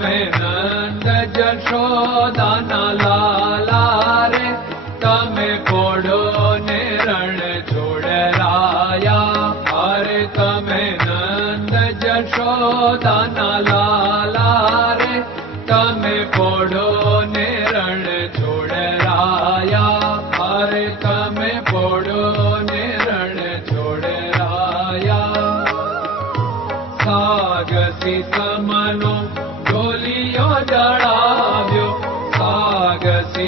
मे नन्द जशो रे तमे पोढो ने रण जशो दाना ला रे तमे पोढो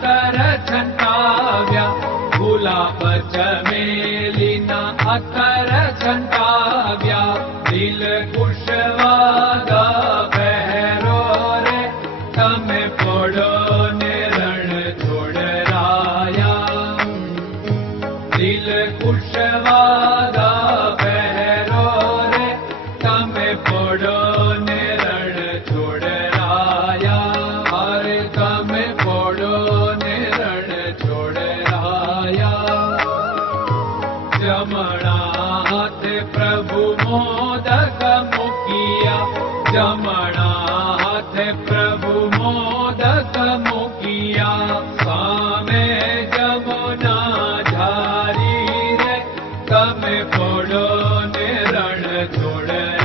三 जनाथ प्रभु मोदक मुखिया। जमणाथ प्रभु मोदक मुखिया। सामे जमुना झारी रे। कमे पडो मोदकमुखियामे जमुनाड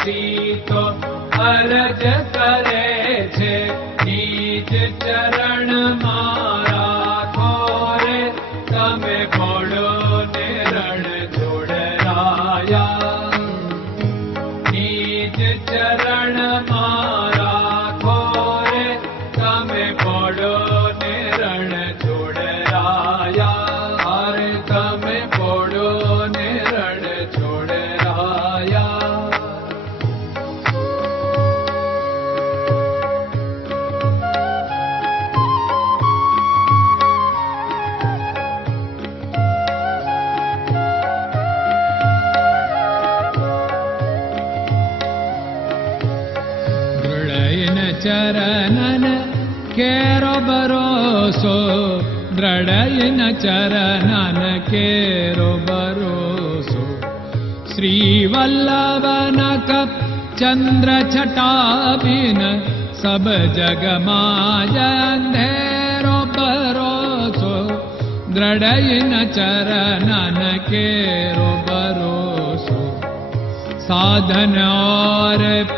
सीतो अरज करे छे। हीज चरण मारा थोरे तमे बोडो ने खोरे तमेराया हीज चरण मारा रो भरोसो द्रडयन चरनसो श्रीवल्लभ चन्द्र छटाभि सब जगमाजेरो भरोसो द्रढयन चरनो भरोसो साधन आर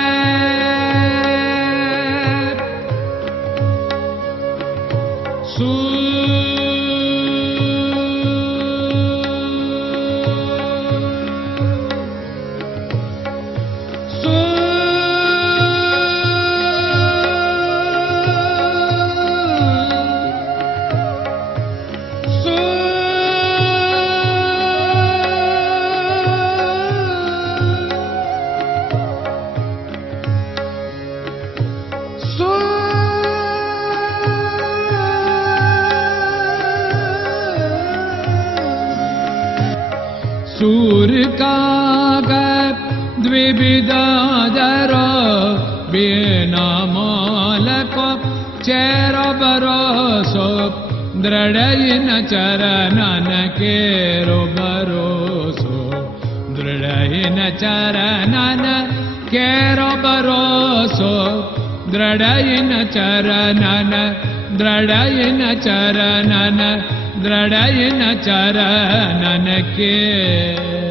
चेर बरोसो दृढयिन चरणन केरो बरोसो दृढयिन चरणन केरो बरोसो दृढयिन चरणन दृढयिन चरणन दृढयिन चरणन के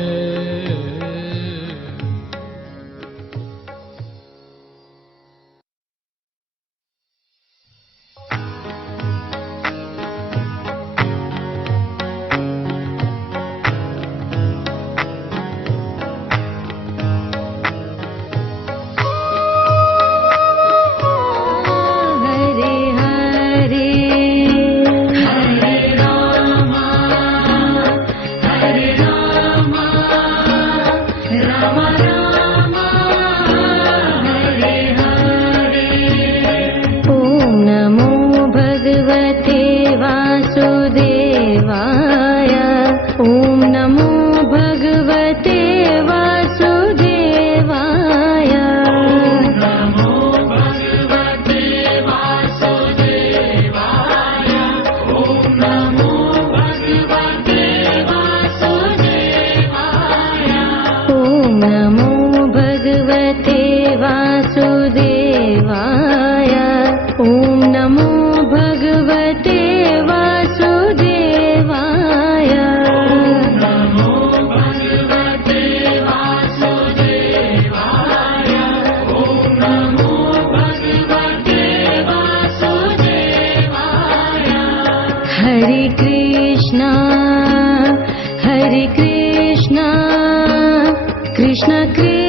कृष्ण कृष्ण